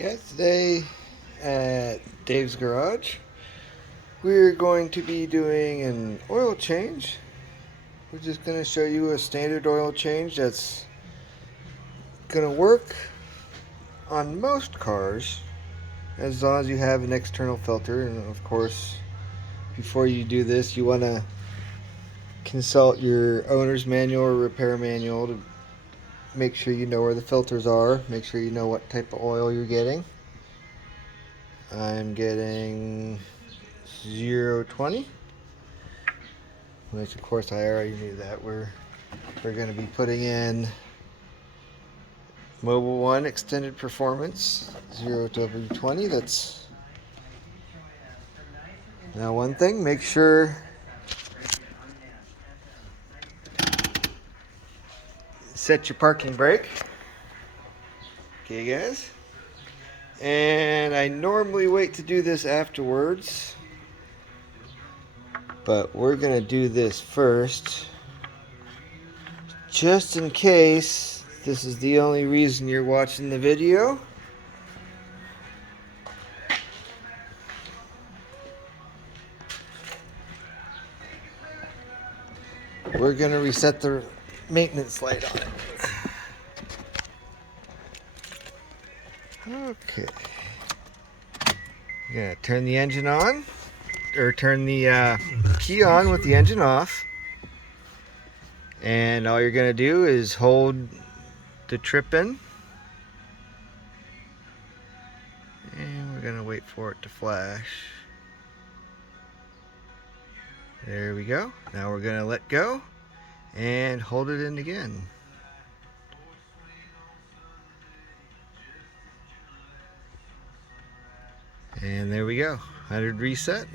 Yeah, today at Dave's Garage, we're going to be doing an oil change. We're just going to show you a standard oil change that's going to work on most cars as long as you have an external filter. And of course, before you do this, you want to consult your owner's manual or repair manual to make sure you know where the filters are, make sure you know what type of oil you're getting. I'm getting 020, which of course I already knew that. We're going to be putting in Mobile 1 Extended Performance 0W20. That's now one thing. Make sure set your parking brake. Okay, guys. And I normally wait to do this afterwards, but we're going to do this first, just in case this is the only reason you're watching the video. We're going to reset the maintenance light on it. Okay. You're going to turn the engine on, or turn the key on with the engine off. And all you're going to do is hold the trip in. And we're going to wait for it to flash. There we go. Now we're going to let go and hold it in again. And there we go. 100 reset.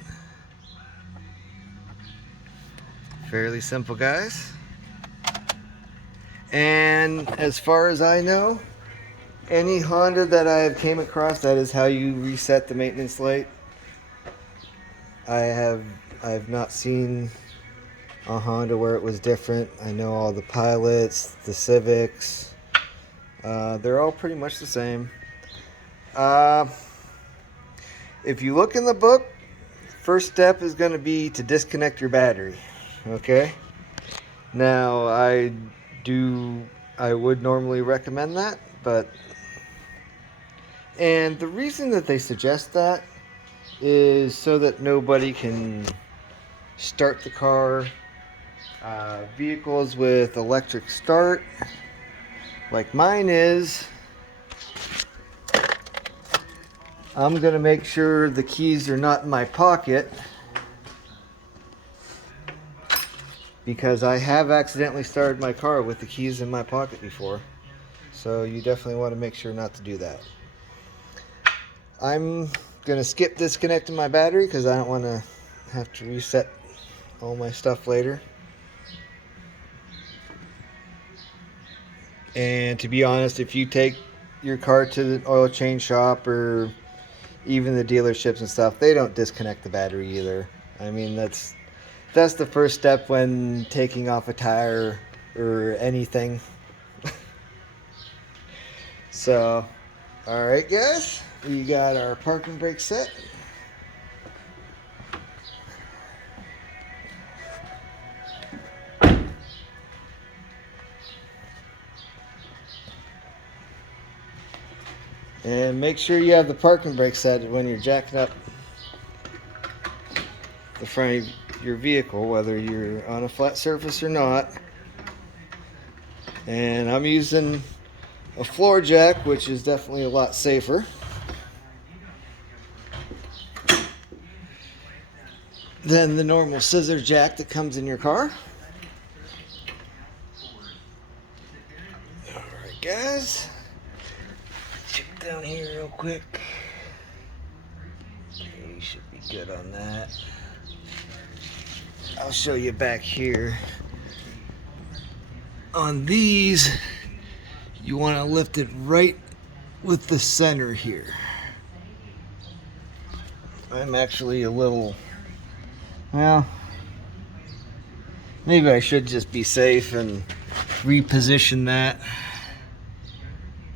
Fairly simple, guys. And as far as I know, any Honda that I have came across, that is how you reset the maintenance light. I've not seen a Honda where it was different. I know all the Pilots, the Civics, they're all pretty much the same. If you look in the book, first step is going to be to disconnect your battery. Okay? Now, I would normally recommend that, and the reason that they suggest that is so that nobody can start the car. Vehicles with electric start, like mine is, I'm going to make sure the keys are not in my pocket, because I have accidentally started my car with the keys in my pocket before. So you definitely want to make sure not to do that. I'm going to skip disconnecting my battery because I don't want to have to reset all my stuff later. And to be honest, if you take your car to the oil change shop or even the dealerships and stuff, they don't disconnect the battery either. I mean, that's the first step when taking off a tire or anything. So, alright guys, we got our parking brake set. And make sure you have the parking brake set when you're jacking up the front of your vehicle, whether you're on a flat surface or not. And I'm using a floor jack, which is definitely a lot safer. Than the normal scissor jack that comes in your car. Alright guys, check down here real quick. Okay, you should be good on that. I'll show you back here. On these, you want to lift it right with the center here. I'm actually a little, well, maybe I should just be safe and reposition that.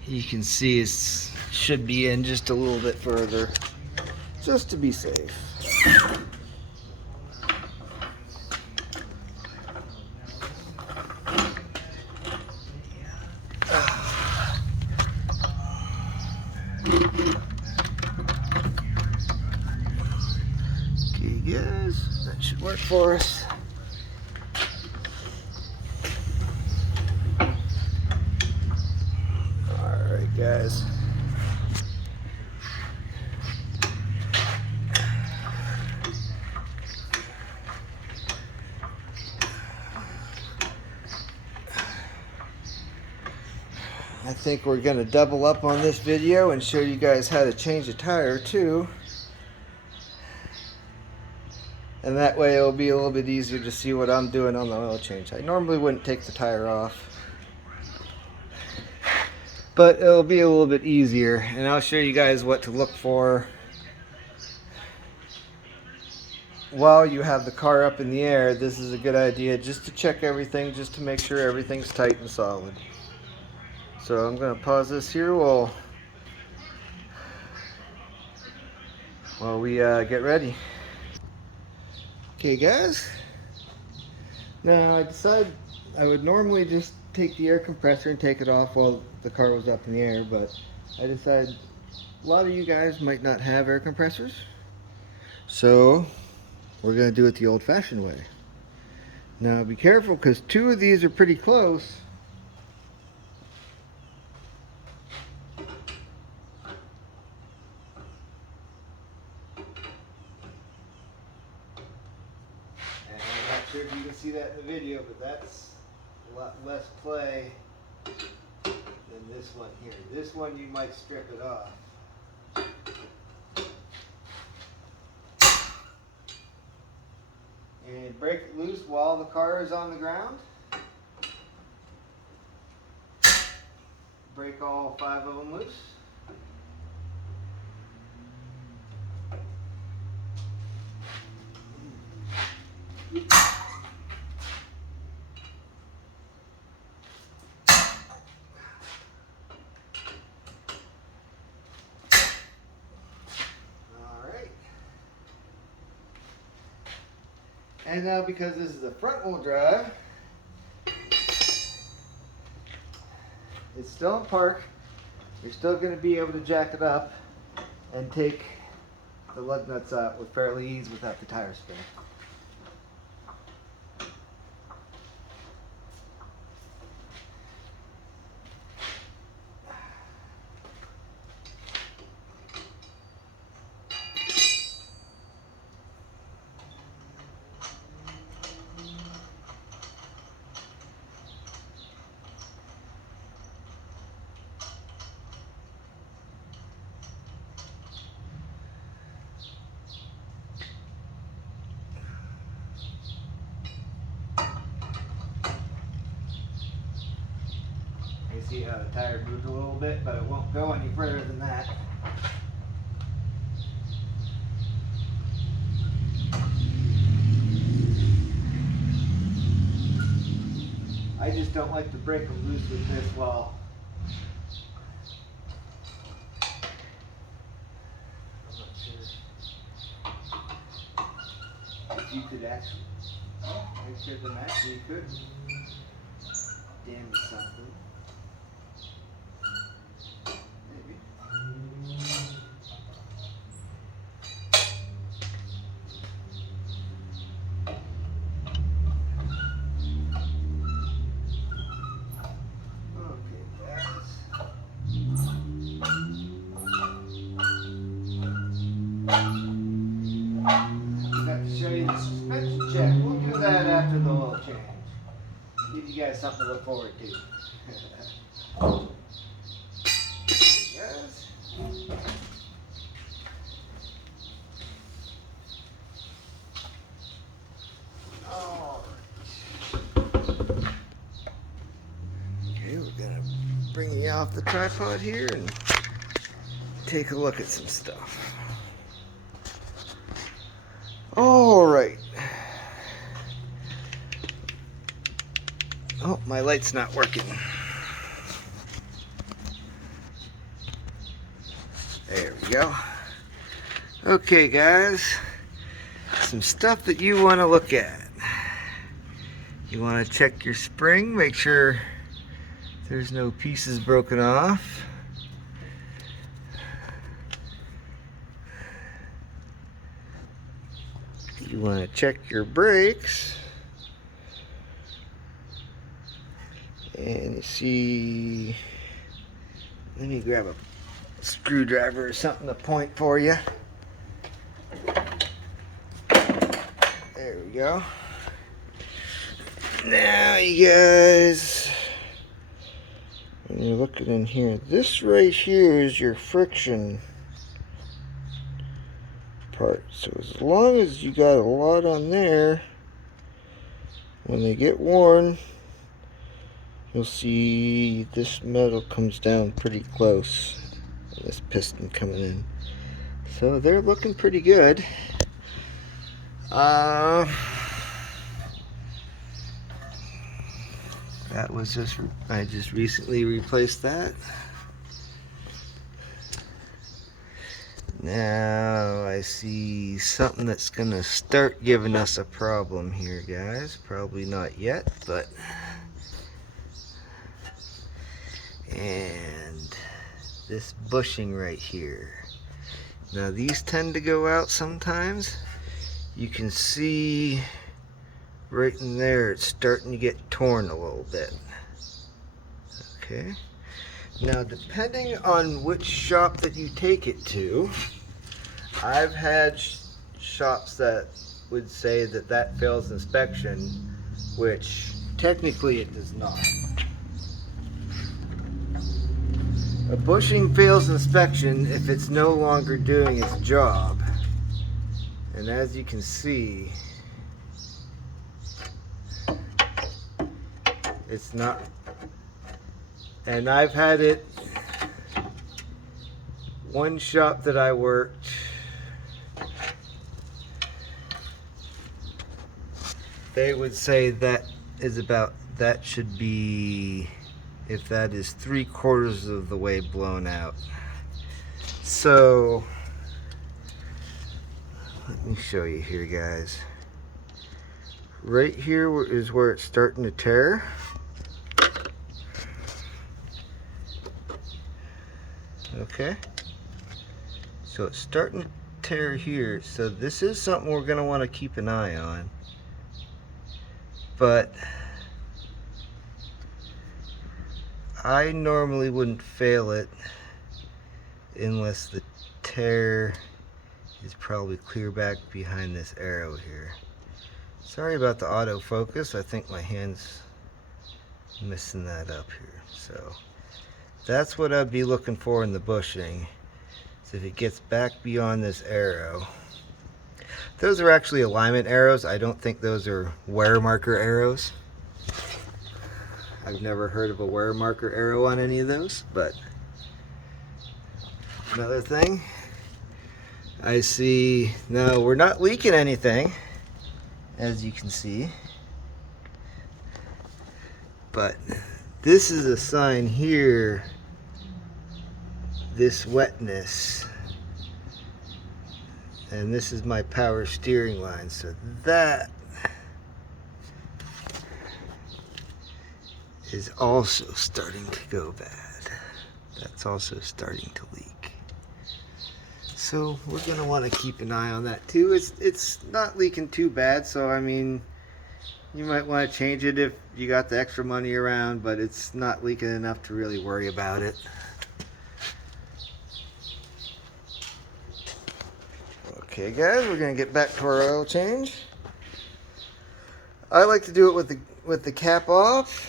You can see it's should be in just a little bit further, just to be safe. Okay guys, that should work for us. Alright guys. I think we're going to double up on this video and show you guys how to change a tire too. And that way it'll be a little bit easier to see what I'm doing on the oil change. I normally wouldn't take the tire off, but it'll be a little bit easier, and I'll show you guys what to look for while you have the car up in the air. This is a good idea just to check everything, just to make sure everything's tight and solid. So I'm going to pause this here while we get ready. Okay guys, now I decided I would normally just take the air compressor and take it off while the car was up in the air, but I decided a lot of you guys might not have air compressors, so we're going to do it the old-fashioned way. Now be careful, because two of these are pretty close. Sure if you can see that in the video, but that's a lot less play than this one here. This one you might strip it off. And break it loose while the car is on the ground. Break all 5 of them loose. And now, because this is a front wheel drive, it's still in park. You're still going to be able to jack it up and take the lug nuts out with fairly ease without the tire spin. You see how the tire moved a little bit, but it won't go any further than that. I just don't like to break them loose with this while I'm not sure if you could actually, make sure them actually could damage something. Suspension check. We'll do that after the oil change. Give you guys something to look forward to. Yes. All right. Okay, we're gonna bring you off the tripod here and take a look at some stuff. All right. Oh, my light's not working. There we go. Okay guys, some stuff that you want to look at. You want to check your spring, make sure there's no pieces broken off. You want to check your brakes. And you see, let me grab a screwdriver or something to point for you. There we go. Now you guys, when you're looking in here, this right here is your friction part. So as long as you got a lot on there, when they get worn, you'll see this metal comes down pretty close. This piston coming in. So they're looking pretty good. That was I just recently replaced that. Now I see something that's gonna start giving us a problem here, guys. Probably not yet, but and this bushing right here. Now these tend to go out sometimes. You can see right in there it's starting to get torn a little bit. Okay. Now depending on which shop that you take it to, I've had shops that would say that that fails inspection, which technically it does not. A bushing fails inspection if it's no longer doing its job. And as you can see, it's not. And I've had it, one shop that I worked, they would say that should be, if that is 3/4 of the way blown out. So let me show you here, guys. Right here is where it's starting to tear. Okay, so it's starting to tear here. So this is something we're going to want to keep an eye on. But I normally wouldn't fail it unless the tear is probably clear back behind this arrow here. Sorry about the autofocus. I think my hand's messing that up here. So that's what I'd be looking for in the bushing. So if it gets back beyond this arrow. Those are actually alignment arrows. I don't think those are wear marker arrows. I've never heard of a wear marker arrow on any of those, but another thing, I see, now we're not leaking anything, as you can see, but this is a sign here, this wetness, and this is my power steering line, so that is also starting to go bad. That's also starting to leak. So we're gonna want to keep an eye on that too. It's not leaking too bad, so I mean, you might want to change it if you got the extra money around, but it's not leaking enough to really worry about it. Okay guys, we're gonna get back to our oil change. I like to do it with the cap off.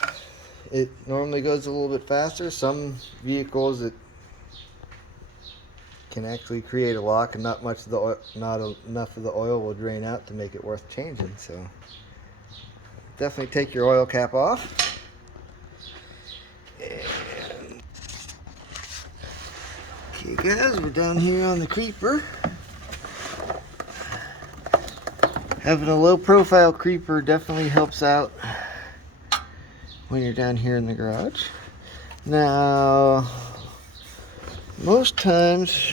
It normally goes a little bit faster. Some vehicles it can actually create a lock, and not enough of the oil will drain out to make it worth changing. So definitely take your oil cap off. And okay guys, we're down here on the creeper. Having a low profile creeper definitely helps out when you're down here in the garage. Now, most times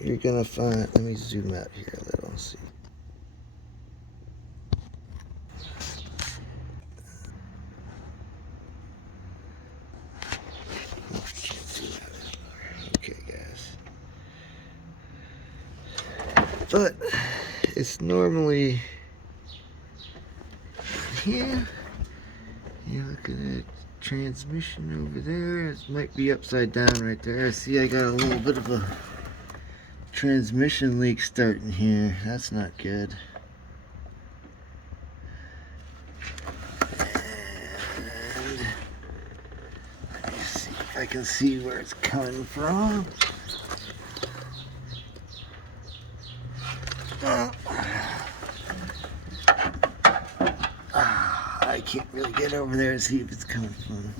you're gonna find, let me zoom out here a little, see. Okay, guys. But it's normally here. You're looking at transmission over there. It might be upside down right there. See, I got a little bit of a transmission leak starting here. That's not good. And let me see if I can see where it's coming from. I can't really get over there and see if it's coming from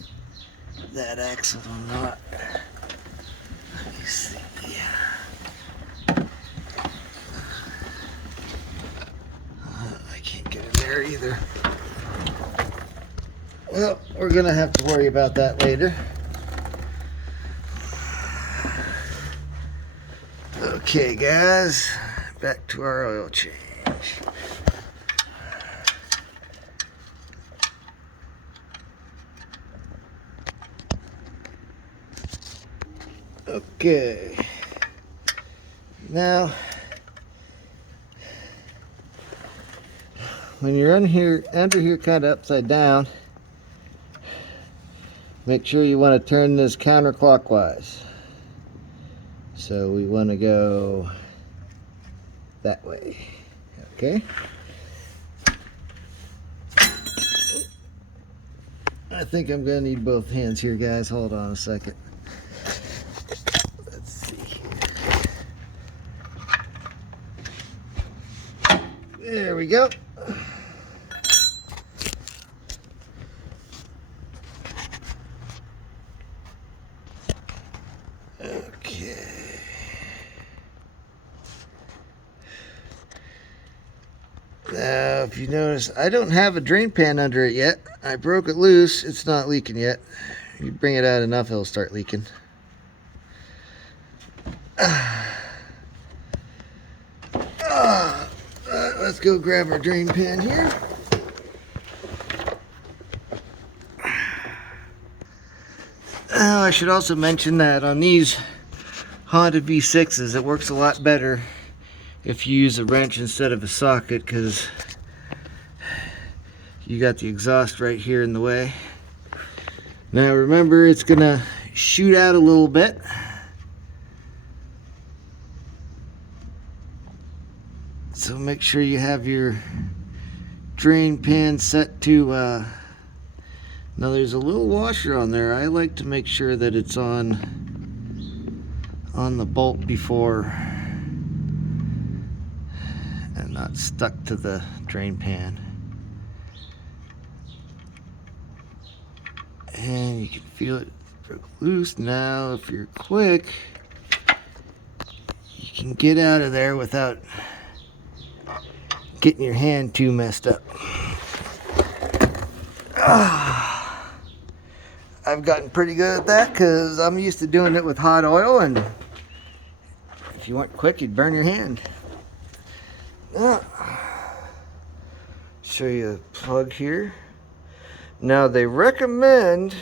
that axle or not. Let me see. I can't get in there either. Well, we're gonna have to worry about that later. Okay, guys, back to our oil change. Okay, now when you're under here kind of upside down, make sure you want to turn this counterclockwise. So we want to go that way. Okay. I think I'm going to need both hands here, guys. Hold on a second. Let's see here. There we go. Okay. Now, if you notice, I don't have a drain pan under it yet. I broke it loose. It's not leaking yet. You bring it out enough, it'll start leaking. Let's go grab our drain pan here. I should also mention that on these Honda V6s, it works a lot better if you use a wrench instead of a socket, because you got the exhaust right here in the way. Now remember, it's gonna shoot out a little bit. So make sure you have your drain pan set to, now there's a little washer on there. I like to make sure that it's on the bolt before and not stuck to the drain pan. And you can feel it broke loose. Now if you're quick, you can get out of there without getting your hand too messed up. I've gotten pretty good at that because I'm used to doing it with hot oil, and if you weren't quick, you'd burn your hand. Show you the plug here. Now they recommend,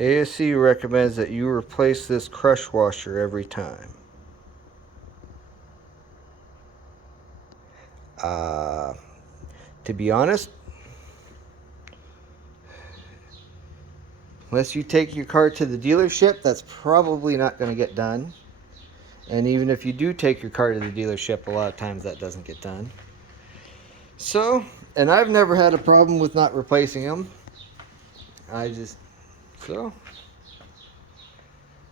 ASC recommends that you replace this crush washer every time. To be honest, unless you take your car to the dealership, that's probably not going to get done. And even if you do take your car to the dealership, a lot of times that doesn't get done. So, and I've never had a problem with not replacing them.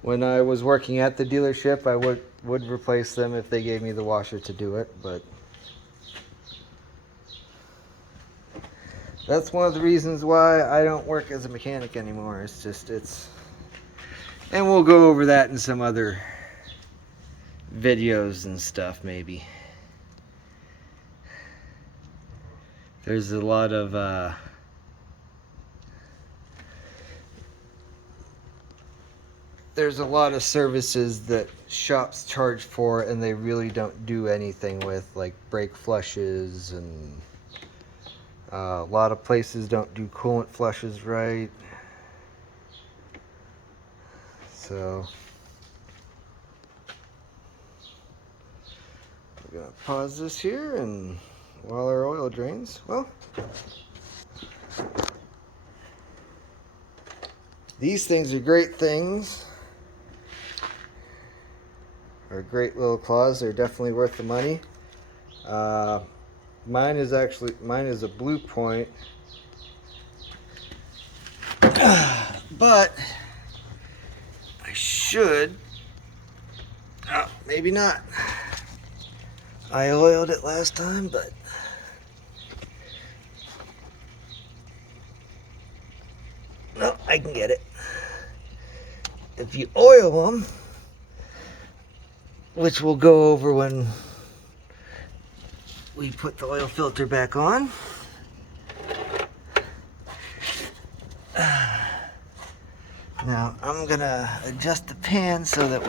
When I was working at the dealership, I would replace them if they gave me the washer to do it, but that's one of the reasons why I don't work as a mechanic anymore. And we'll go over that in some other videos and stuff, maybe. There's a lot of there's a lot of services that shops charge for and they really don't do anything with, like brake flushes, and a lot of places don't do coolant flushes right. So we're gonna pause this here, and while our oil drains, well, these things are great things. Are great little claws. They're definitely worth the money. Mine is a Blue Point, but I should. Oh, maybe not. I oiled it last time, but no, I can get it. If you oil them, which we'll go over when we put the oil filter back on. Now I'm gonna adjust the pan so that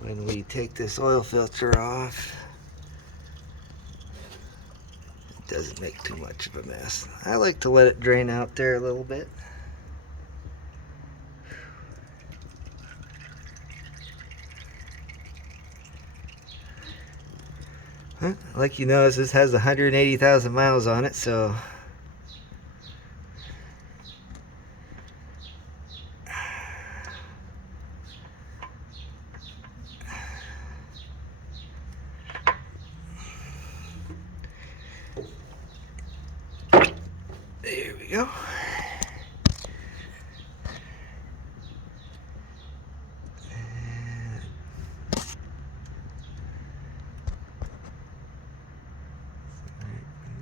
when we take this oil filter off, it doesn't make too much of a mess. I like to let it drain out there a little bit. Like you notice, this has 180,000 miles on it, so there we go.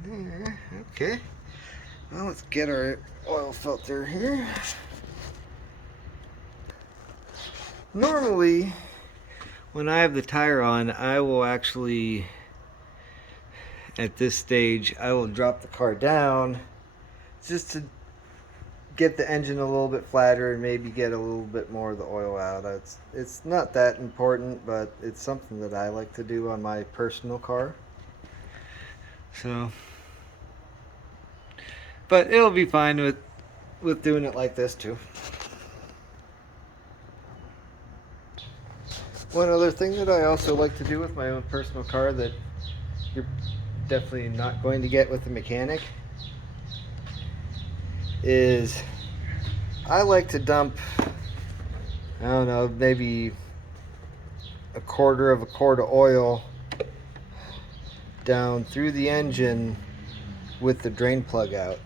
There. Okay. Well, let's get our oil filter here. Normally, when I have the tire on, I will actually, at this stage, I will drop the car down just to get the engine a little bit flatter and maybe get a little bit more of the oil out. It's not that important, but it's something that I like to do on my personal car. So, but it'll be fine with doing it like this too. One other thing that I also like to do with my own personal car that you're definitely not going to get with a mechanic is I like to dump, I don't know, maybe a quarter of a quart of oil down through the engine with the drain plug out.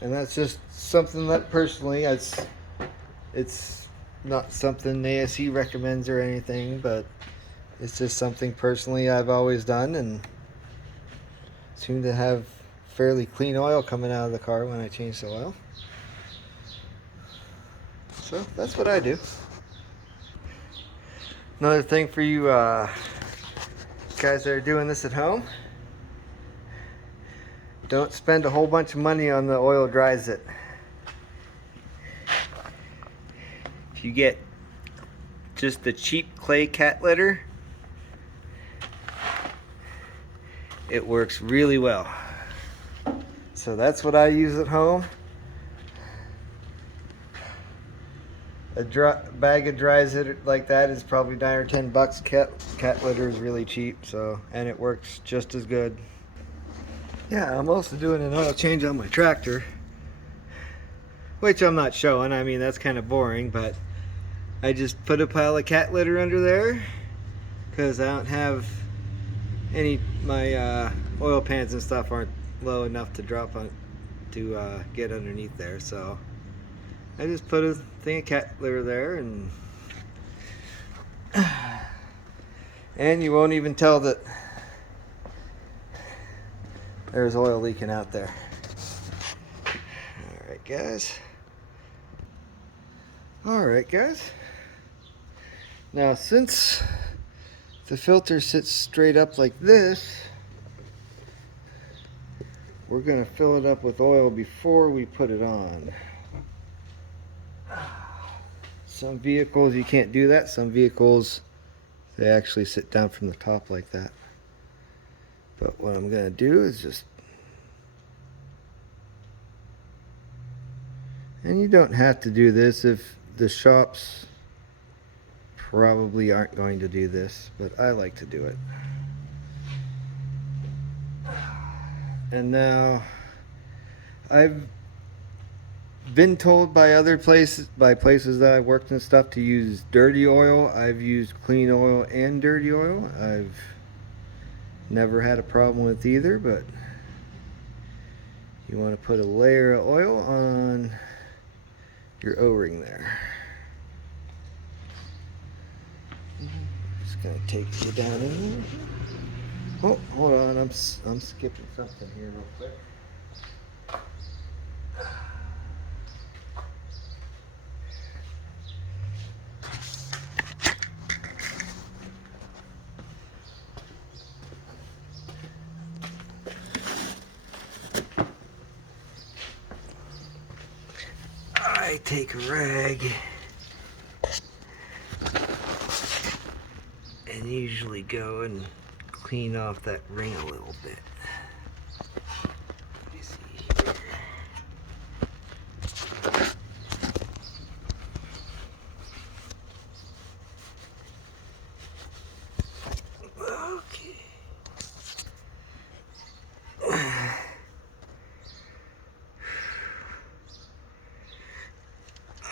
And that's just something that personally, it's not something ASE recommends or anything, but it's just something personally I've always done, and seem to have fairly clean oil coming out of the car when I change the oil. So that's what I do. Another thing for you guys that are doing this at home, don't spend a whole bunch of money on the oil dries it. If you get just the cheap clay cat litter, it works really well. So that's what I use at home. A bag of dries it like that is probably $9 or $10. Cat litter is really cheap, so, and it works just as good. Yeah, I'm also doing an oil change on my tractor, which I'm not showing. I mean, that's kind of boring, but I just put a pile of cat litter under there because I don't have any, my oil pans and stuff aren't low enough to drop on to get underneath there, so I just put a thing of cat litter there, and you won't even tell that there's oil leaking out there. Alright guys. Now, since the filter sits straight up like this, we're going to fill it up with oil before we put it on. Some vehicles you can't do that. Some vehicles they actually sit down from the top like that. But what I'm going to do is just, and you don't have to do this if the shops probably aren't going to do this, but I like to do it. And now I've been told by other places, that I've worked and stuff, to use dirty oil. I've used clean oil and dirty oil. I've never had a problem with either, but you want to put a layer of oil on your O-ring there. Just gonna take you down in there. Oh, hold on, I'm skipping something here real quick. I take a rag and usually go and clean off that ring a little bit. Let me see here. Okay.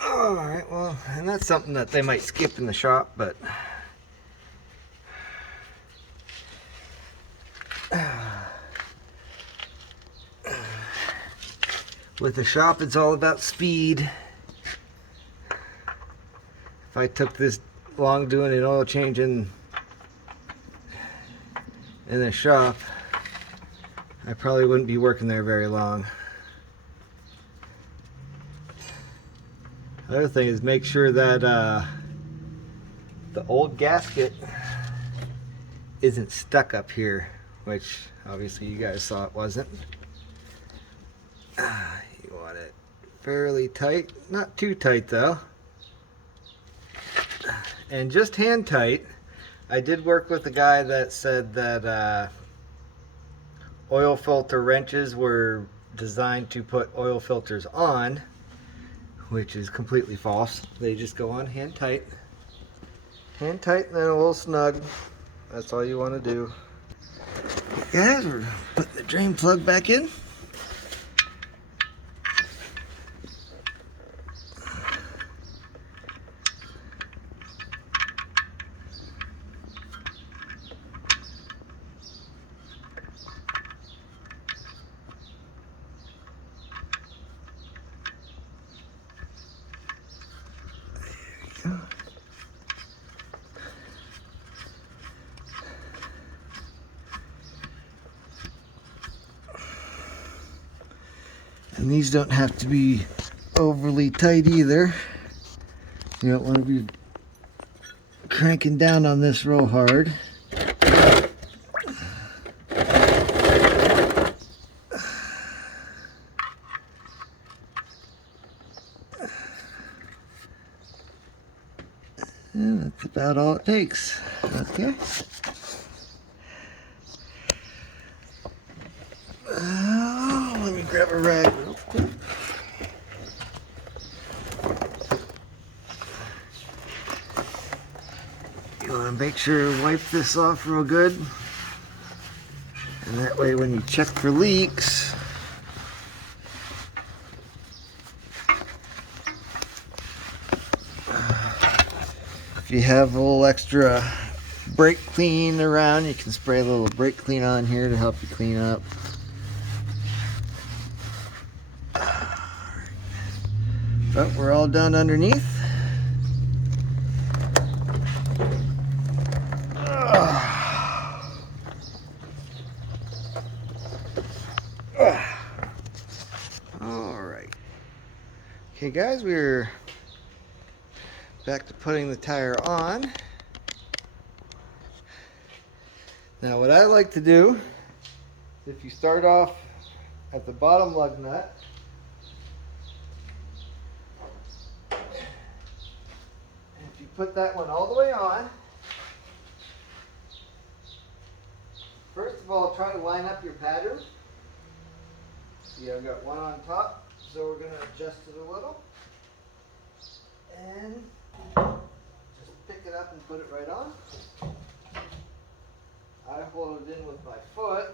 Alright, well, and that's something that they might skip in the shop, but with the shop it's all about speed. If I took this long doing an oil change in the shop, I probably wouldn't be working there very long. The other thing is make sure that the old gasket isn't stuck up here, which obviously you guys saw it wasn't. You want it fairly tight, not too tight though, and just hand tight. I did work with a guy that said that oil filter wrenches were designed to put oil filters on, which is completely false. They just go on hand tight and then a little snug. That's all you want to do. Guys, we're putting the drain plug back in. There we go. And these don't have to be overly tight either. You don't want to be cranking down on this real hard. And that's about all it takes. Okay. Let me grab a rag real quick. You want to make sure to wipe this off real good. And that way when you check for leaks, if you have a little extra brake clean around, you can spray a little brake clean on here to help you clean up. But we're all done underneath. Alright. Okay guys, we're back to putting the tire on. Now what I like to do, if you start off at the bottom lug nut. And if you put that one all the way on, first of all, try to line up your pattern. See, I've got one on top, so we're going to adjust it a little. And just pick it up and put it right on. I hold it in with my foot.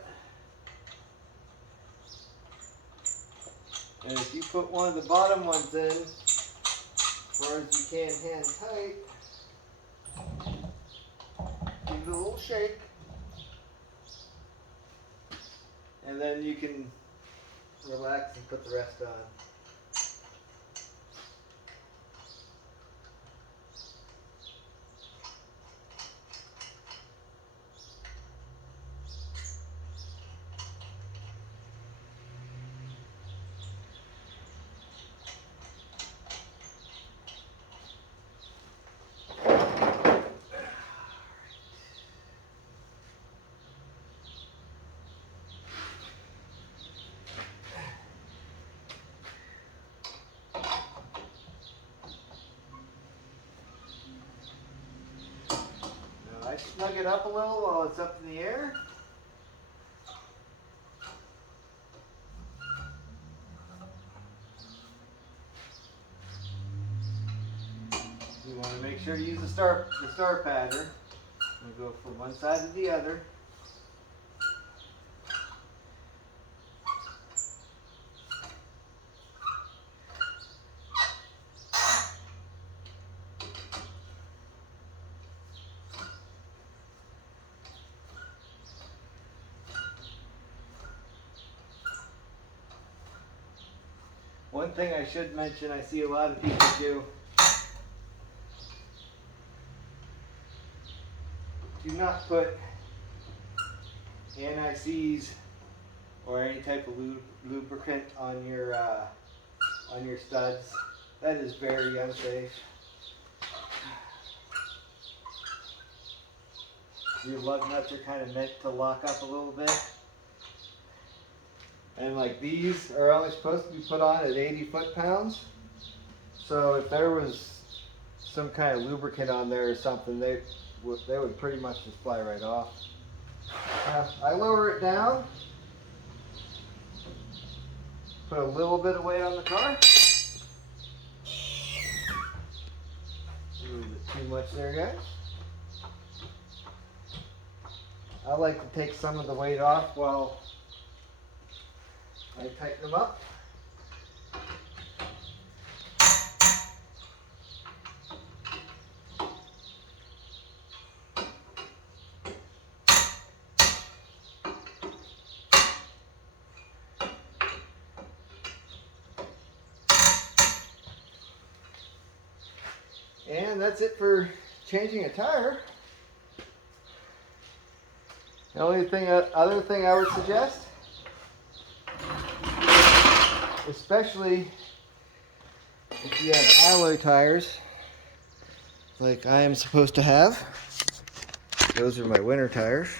And if you put one of the bottom ones in, as far as you can hand tight, give it a little shake. And then you can relax and put the rest on. I snug it up a little while it's up in the air. You want to make sure to use the star pattern. We'll go from one side to the other. One thing I should mention, I see a lot of people do not put anti-seize or any type of lubricant on your studs. That is very unsafe. Your lug nuts are kind of meant to lock up a little bit. And like these are only supposed to be put on at 80 foot-pounds. So if there was some kind of lubricant on there or something, they would pretty much just fly right off. I lower it down, put a little bit of weight on the car. A little bit too much there, guys. I like to take some of the weight off while I tighten them up. And that's it for changing a tire. The only other thing I would suggest, especially if you have alloy tires like I am supposed to have. Those are my winter tires.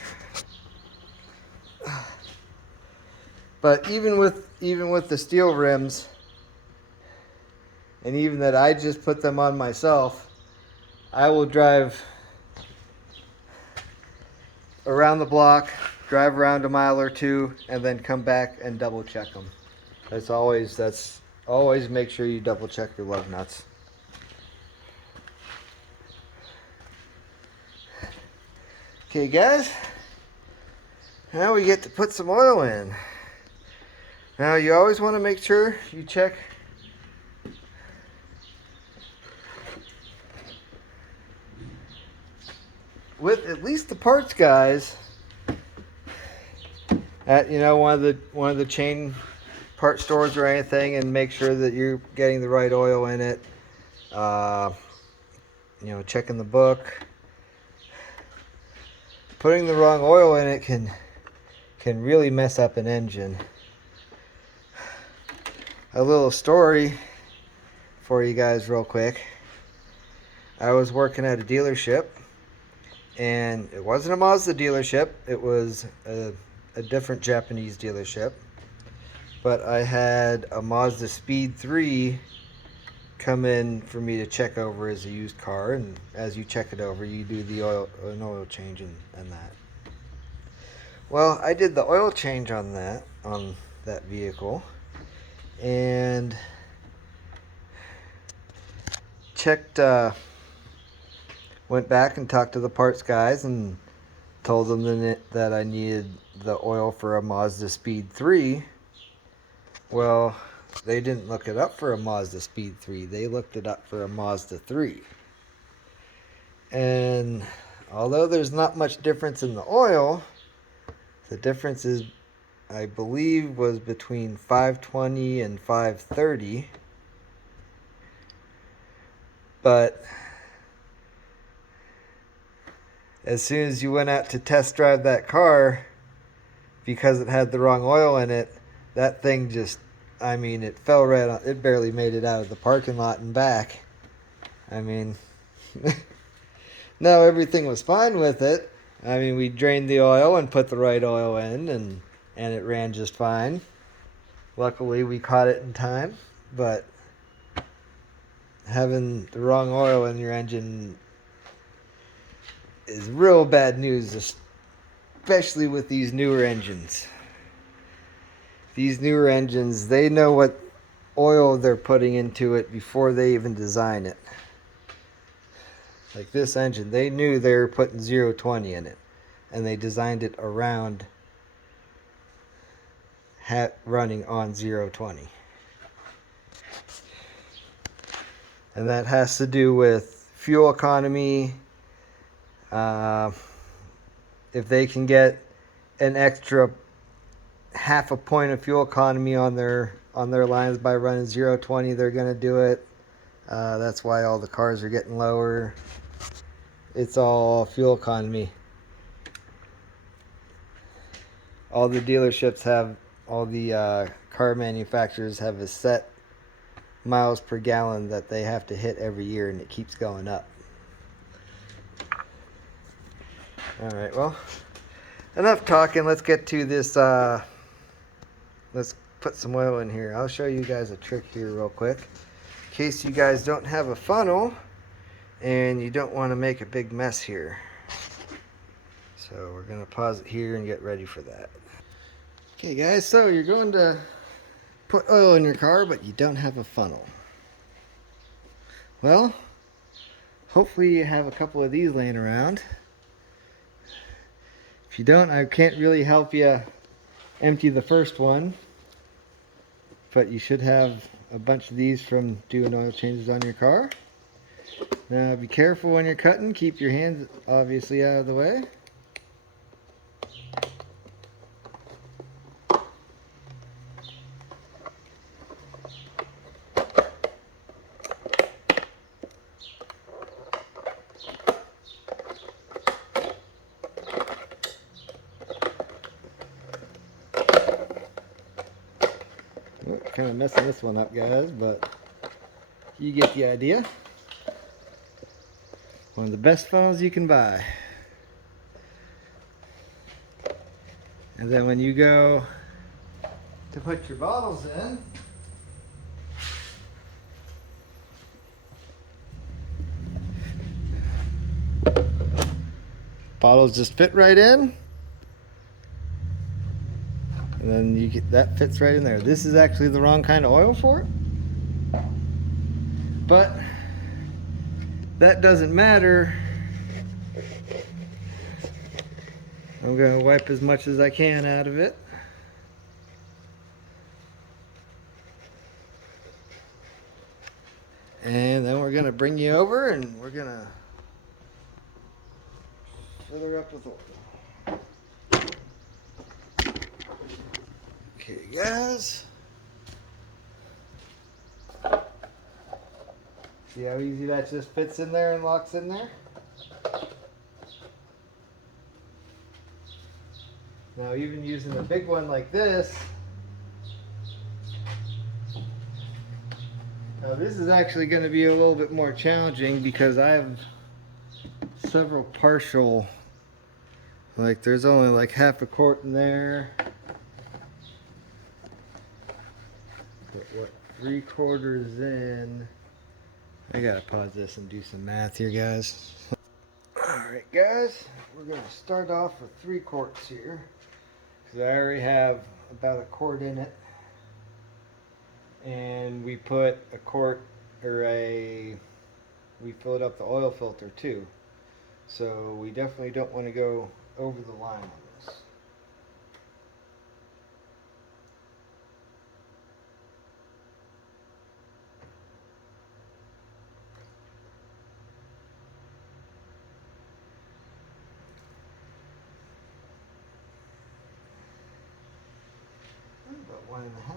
But even with the steel rims, and even that I just put them on myself, I will drive around the block, drive around a mile or two, and then come back and double check them. That's always make sure you double check your lug nuts. Okay guys, now we get to put some oil in. Now you always want to make sure you check with at least the parts guys at one of the chain part stores or anything, and make sure that you're getting the right oil in it. Checking the book. Putting the wrong oil in it can really mess up an engine. A little story for you guys real quick. I was working at a dealership, and it wasn't a Mazda dealership. It was a different Japanese dealership. but I had a Mazda Speed 3 come in for me to check over as a used car, and as you check it over, you do the oil change and that. Well, I did the oil change on that vehicle, and checked, went back and talked to the parts guys and told them that I needed the oil for a Mazda Speed 3. Well, they didn't look it up for a Mazda Speed 3. They looked it up for a Mazda 3. And although there's not much difference in the oil, the difference is, I believe, was between 520 and 530. But as soon as you went out to test drive that car, because it had the wrong oil in it, that thing just, I mean, it fell right on, it barely made it out of the parking lot and back. I mean, no, everything was fine with it. I mean, we drained the oil and put the right oil in, and it ran just fine. Luckily, we caught it in time, but having the wrong oil in your engine is real bad news, especially with these newer engines. These newer engines, they know what oil they're putting into it before they even design it. Like this engine, they knew they were putting 020 in it, and they designed it around running on 020. And that has to do with fuel economy. If they can get an extra half a point of fuel economy on their lines by running 020, they're going to do it. That's why all the cars are getting lower. It's all fuel economy. All the dealerships have, all the car manufacturers have a set miles per gallon that they have to hit every year, and it keeps going up. Alright, well, enough talking. Let's get to this. Let's put some oil in here. I'll show you guys a trick here real quick, in case you guys don't have a funnel and you don't want to make a big mess here. So we're going to pause it here and get ready for that. Okay guys, so you're going to put oil in your car, but you don't have a funnel. Well, hopefully you have a couple of these laying around. If you don't, I can't really help you empty the first one, but you should have a bunch of these from doing oil changes on your car. Now be careful when you're cutting. Keep your hands obviously out of the way. Kind of messing this one up, guys, but you get the idea. One of the best funnels you can buy. And then when you go to put your bottles in, bottles just fit right in. And then you get that fits right in there. This is actually the wrong kind of oil for it, but that doesn't matter. I'm going to wipe as much as I can out of it. And then we're going to bring you over and we're going to fill her up with oil. Okay guys, see how easy that just fits in there and locks in there? Now even using a big one like this, now this is actually going to be a little bit more challenging because I have several partial, like there's only like half a quart in there. 3/4 in. I gotta pause this and do some math here, guys. Alright, guys, we're gonna start off with 3 quarts here, because I already have about a quart in it, and we put a quart, we filled up the oil filter too, so we definitely don't want to go over the line on this. About 1.5.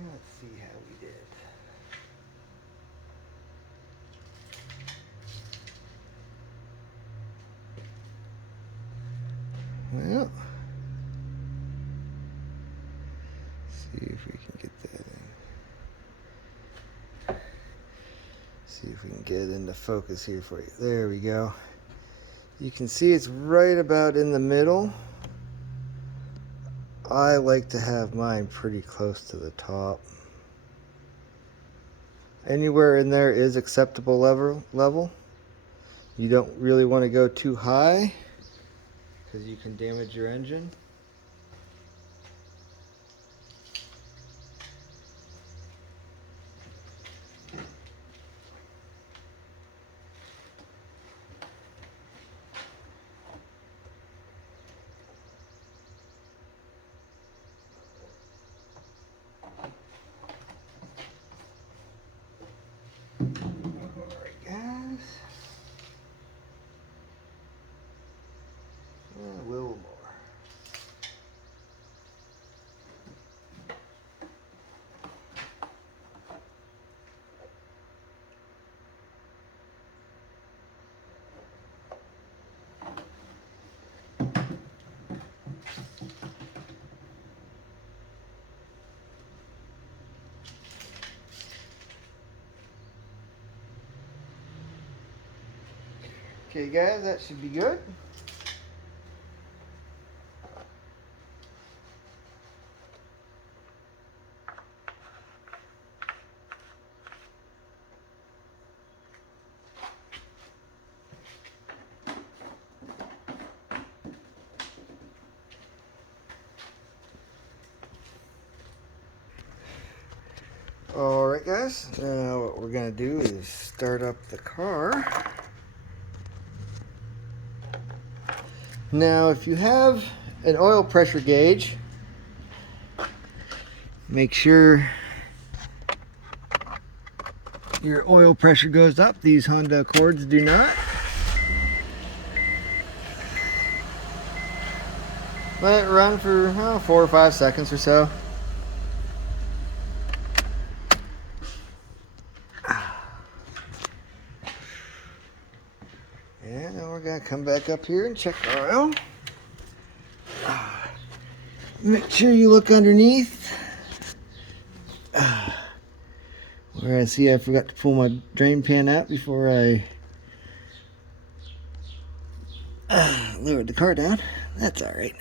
Let's see how we did. Well, see if we can get that in. See if we can get it into focus here for you. There we go. You can see it's right about in the middle. I like to have mine pretty close to the top. Anywhere in there is acceptable level. You don't really want to go too high because you can damage your engine. Alright, guys. A little more. Okay, guys, that should be good. Alright, guys, now what we're going to do is start up the car. Now, if you have an oil pressure gauge, make sure your oil pressure goes up. These Honda Accords do not. Let it run for 4 or 5 seconds or so. And then we're going to come back up here and check our oil. Make sure you look underneath. Where I see I forgot to pull my drain pan out before I lowered the car down. That's alright.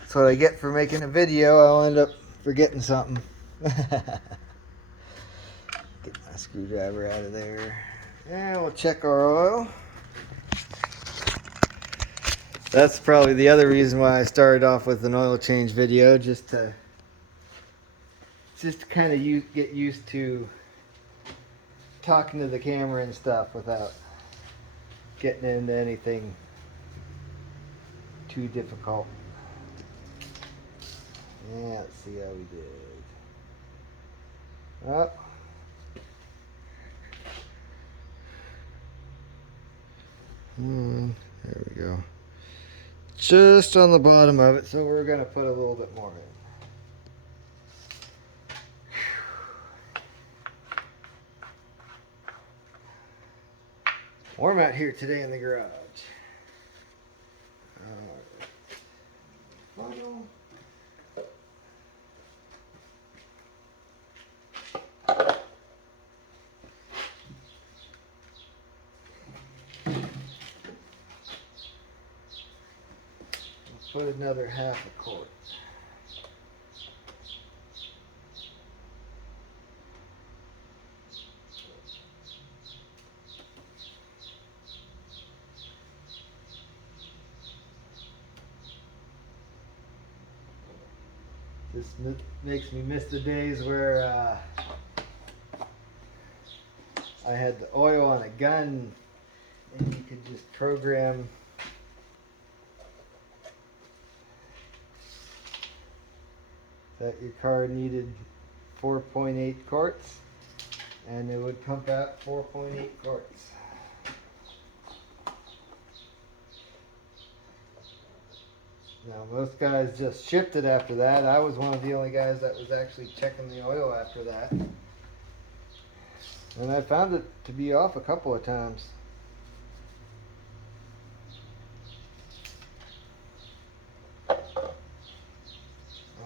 That's what I get for making a video. I'll end up forgetting something. Get my screwdriver out of there. And we'll check our oil. That's probably the other reason why I started off with an oil change video, just to kind of get used to talking to the camera and stuff without getting into anything too difficult. Yeah, let's see how we did. Oh, There we go. Just on the bottom of it, so we're going to put a little bit more in. Warm out here today in the garage. Funnel. Put another half a quart. This makes me miss the days where I had the oil on a gun and you could just program that your car needed 4.8 quarts and it would pump out 4.8 quarts. Now most guys just shipped it after that. I was one of the only guys that was actually checking the oil after that. And I found it to be off a couple of times.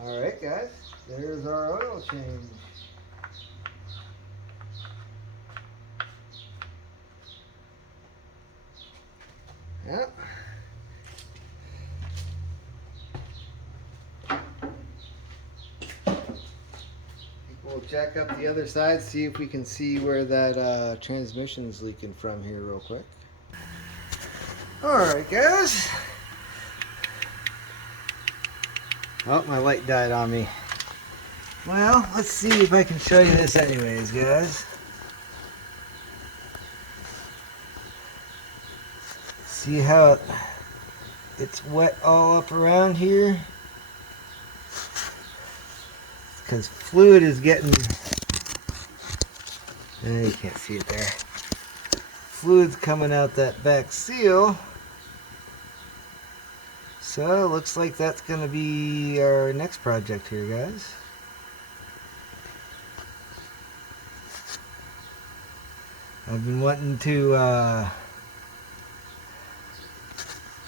Alright guys, there's our oil change. Yep. We'll jack up the other side, see if we can see where that transmission's leaking from here real quick. Alright guys. Oh, my light died on me. Well, let's see if I can show you this anyways, guys. See how it's wet all up around here? Because fluid is getting... you can't see it there. Fluid's coming out that back seal. So, looks like that's going to be our next project here, guys. I've been wanting to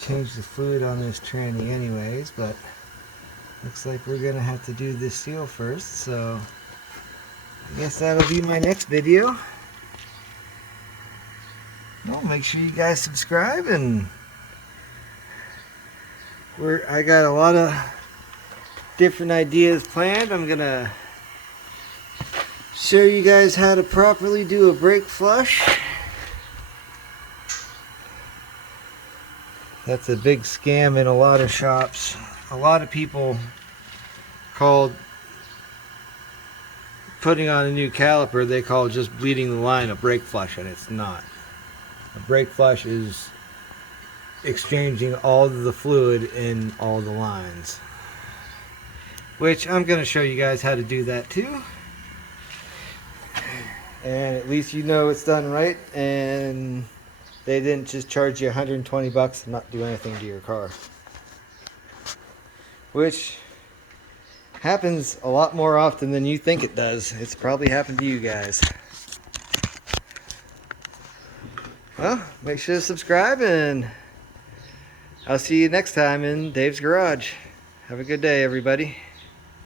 change the fluid on this tranny anyways, but looks like we're going to have to do this seal first, so I guess that'll be my next video. Well, make sure you guys subscribe, and I got a lot of different ideas planned. I'm going to show you guys how to properly do a brake flush. That's a big scam in a lot of shops. A lot of people called putting on a new caliper, they call just bleeding the line a brake flush, and it's not. A brake flush is exchanging all of the fluid in all the lines, which I'm going to show you guys how to do that too. And at least you know it's done right, and they didn't just charge you 120 bucks and not do anything to your car. Which happens a lot more often than you think it does. It's probably happened to you guys. Well, make sure to subscribe, and I'll see you next time in Dave's Garage. Have a good day, everybody.